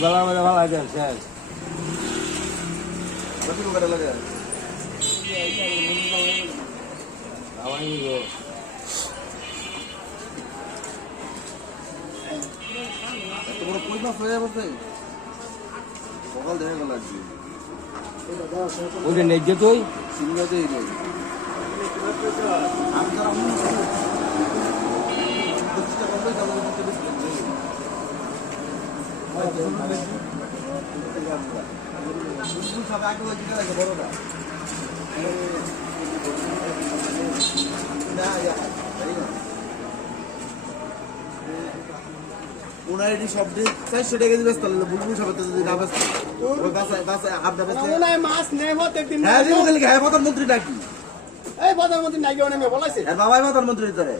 ভালো আমাদের ভালো আছে স্যার কত করে লাগে আমায় গো এত বড় কই মাছ হয়ে যাবে সকাল দেখা গেল আজকে ওইটা নেই যে তুই সিংহাতেই নেই আমি যারা অন্য প্রতিষ্ঠা করবে তাদের মধ্যে বেশি বড়টা উনার শব্দ 400 টাকা দিয়ে ব্যস্ত হলো বুলবুল সবাই যদি না ব্যস্ত ওই বাসায় আপনা ব্যস্ত উনায় মাছ নেই মত একদিন হ্যাঁ দিমু খালি হ্যাঁ প্রধানমন্ত্রী ডাকি এই প্রধানমন্ত্রী নাই কেউ নেমে বলাইছে আর বাবাই প্রধানমন্ত্রী ধরে